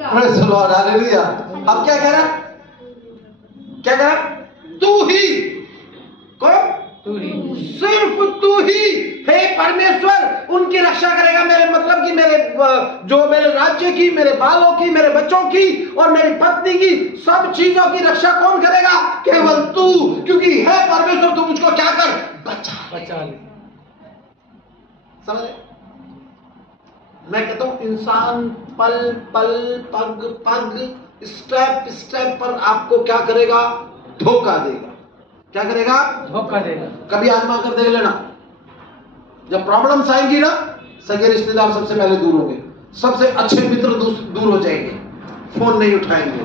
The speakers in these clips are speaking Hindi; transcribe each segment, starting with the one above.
Praise the Lord, hallelujah. अब क्या कह रहा, क्या कह रहा? तू ही, कौन? तू ही, सिर्फ तू ही हे परमेश्वर उनकी रक्षा करेगा। मेरे मतलब कि मेरे जो मेरे राज्य की, मेरे बालों की, मेरे बच्चों की और मेरी पत्नी की, सब चीजों की रक्षा कौन करेगा? केवल तू, क्योंकि हे परमेश्वर तू मुझको क्या कर, बचा ले। समझ रहे? मैं कहता हूं इंसान पल पल, पग पग, स्टेप स्टेप पर आपको क्या करेगा? धोखा देगा। क्या करेगा? धोखा देगा। कभी आजमा कर देख लेना, जब प्रॉब्लम्स आएंगी ना, सगे रिश्तेदार सबसे पहले दूर होंगे, सबसे अच्छे मित्र दूर हो जाएंगे, फोन नहीं उठाएंगे।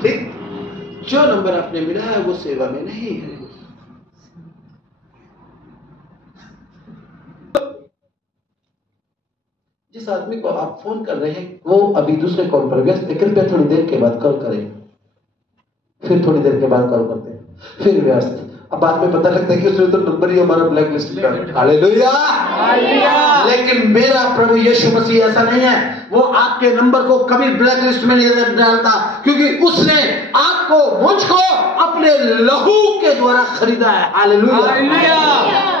ठीक, जो नंबर आपने मिला है वो सेवा में नहीं है। जिस आदमी को आप फोन कर रहे हैं वो अभी दूसरे कॉल पर व्यस्त है, कृपया थोड़ी देर के बाद कॉल करें। फिर थोड़ी देर के बाद कॉल करते हैं, फिर व्यस्त। अब बाद में पता लगता है कि उसने तो नंबर ही हमारा ब्लैक लिस्ट में डाला। हालेलुया। लेकिन मेरा प्रभु यीशु मसीह ऐसा नहीं है, वो आपके नंबर को कभी ब्लैक लिस्ट में नहीं डालता, क्योंकि उसने आपको, मुझको अपने लहू के द्वारा खरीदा है। हालेलुया।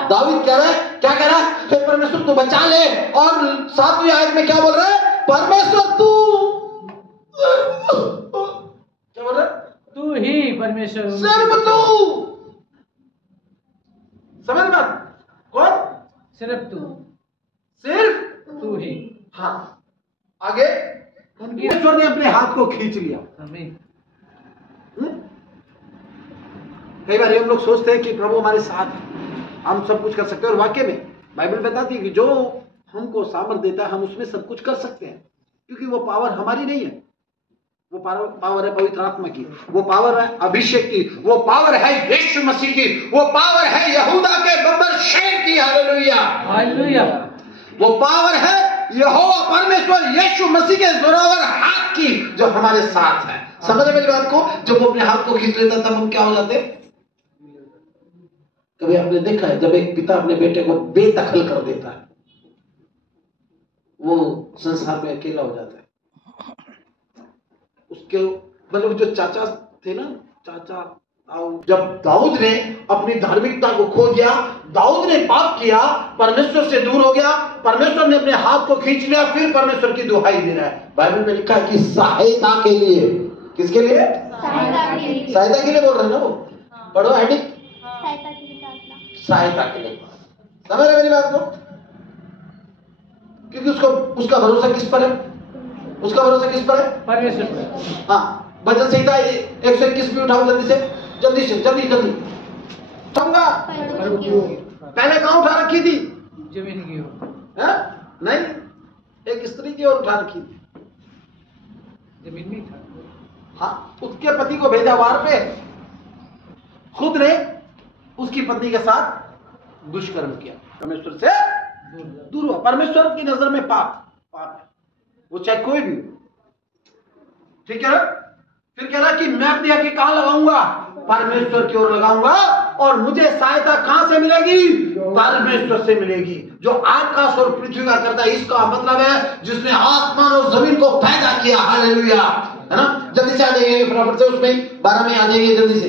दाऊद कह रहा है, क्या कह रहा है? हे परमेश्वर तू बचा ले, और 7वीं आयत में क्या बोल रहा है? परमेश्वर तू, क्या बोल रहा है? तू ही परमेश्वर, सिर्फ तू। समझ बात? कौन? सिर्फ तू, सिर्फ तू ही। हाँ, आगे परमेश्वर ने अपने हाथ को खींच लिया। आमीन। कई बार हम लोग सोचते हैं कि प्रभु हमारे साथ है, हम सब कुछ कर सकते हैं, और वाकई में बाइबल बताती है कि जो हमको सामर्थ देता है हम उसमें सब कुछ कर सकते हैं, क्योंकि वो पावर हमारी नहीं है, वो पावर है पवित्र आत्मा की, वो पावर है अभिषेक की, वो पावर है यीशु मसीह की, वो पावर है यहूदा के बब्बर शेर की। Hallelujah, hallelujah. वो पावर है यहोवा परमेश्वर यीशु मसीह के जोरावर हाथ की, जो हमारे साथ है। समझ मेरी बात को? जब वो अपने हाथ को खींच लेता तब हम क्या हो जाते? कभी आपने देखा है जब एक पिता अपने बेटे को बेदखल कर देता है, वो संसार में अकेला हो जाता है। उसके मतलब जो चाचा थे ना, चाचा जब दाऊद ने अपनी धार्मिकता को खो दिया, दाऊद ने पाप किया, परमेश्वर से दूर हो गया, परमेश्वर ने अपने हाथ को खींच लिया, फिर परमेश्वर की दुहाई दे रहा है। बाइबल में लिखा है कि सहायता के लिए, किसके लिए? सहायता के लिए बोल रहे हैं ना वो। पढ़ो हेडिंग, सहायता के लिए। समझ रहे मेरी बात को? क्योंकि उसका भरोसा किस पर है? उसका भरोसा किस पर है? परमेश्वर पर। हाँ, भजन संहिता 121 भी उठाओ जल्दी से, जल्दी से, जल्दी जल्दी। पहले कहाँ उठा रखी थी? जमीन की ओर। नहीं, एक स्त्री की ओर उठा रखी थी, जमीन में था। हाँ, उसके पति को भेजा वार पे, खुद ने उसकी पत्नी के साथ दुष्कर्म किया, परमेश्वर से दूर हुआ। परमेश्वर की नजर में पाप है, वो चाहे कोई भी हो। ठीक है ना? फिर कह रहा कि मैं अपनी आंखें कहां लगाऊंगा? परमेश्वर की ओर लगाऊंगा, और मुझे सहायता कहां से मिलेगी? परमेश्वर से मिलेगी, जो आकाश और पृथ्वी का करता है। इसका मतलब है जिसने आसमान और जमीन को पैदा किया। हालेलुया, है ना? जल्दी से आ जाइए फटाफट से, उसमें 12 में आ जाइए जल्दी से।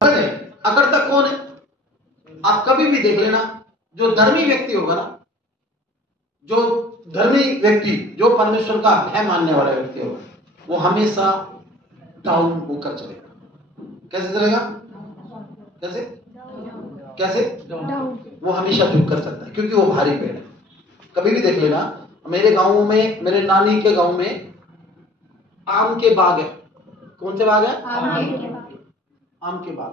अकड़ तक कौन है? आप कभी भी देख लेना, जो धर्मी व्यक्ति होगा ना, जो धर्मी व्यक्ति, जो परमेश्वर का भय मानने वाला व्यक्ति होगा, वो हमेशा डाउन होकर चलेगा। कैसे चलेगा? कैसे कैसे? वो हमेशा झुक कर चलता है, क्योंकि वो भारी पेड़ है। कभी भी देख लेना, मेरे गांव में, मेरे नानी के गांव में आम के बाग है। कौन से बाग है? आम के बाग,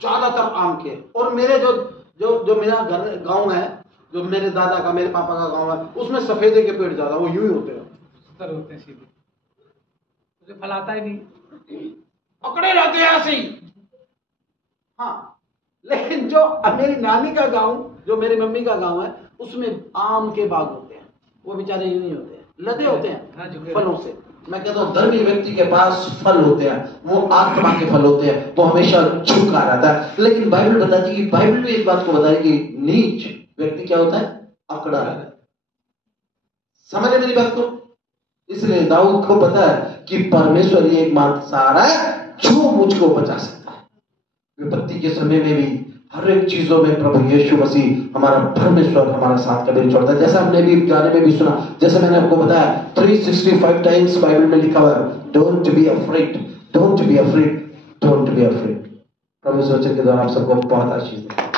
ज्यादातर आम के। और मेरे जो मेरा घर गांव है, जो मेरे दादा का, मेरे पापा का गांव है, उसमें सफेदे के पेड़ ज्यादा, वो यूं ही होते हैं, सीधे, मुझे फलाता ही नहीं, पकड़े रहते हैं ऐसे ही। हाँ, लेकिन जो मेरी नानी का गांव, जो मेरी मम्मी का गांव है, उसमें आम के बाग होते हैं, वो बेचारे यूं ही होते हैं, लदे होते हैं फलों से। मैं कहता हूँ धर्मी व्यक्ति के पास फल होते हैं, वो आत्मा के फल होते हैं, वो हमेशा झुका रहता है। लेकिन बाइबल बताती है कि बाइबल भी इस बात को बताए कि नीच व्यक्ति क्या होता है? अकड़ा रहता है। समझे मेरी बात को? इसलिए दाऊद को पता है कि परमेश्वर ही एकमात्र सहारा है जो मुझको बचा सकता है। विपत्ति के समय में भी हर एक चीजों में प्रभु यीशु मसीह हमारा परमेश्वर हमारा साथ कभी नहीं छोड़ता। जैसा हमने भी गाने में भी सुना, जैसे मैंने आपको बताया 365 टाइम्स बाइबल में लिखा हुआ है, don't be afraid, don't be afraid, don't be afraid. प्रभु इस वचन के द्वारा आप सबको बहुत आशीष दे।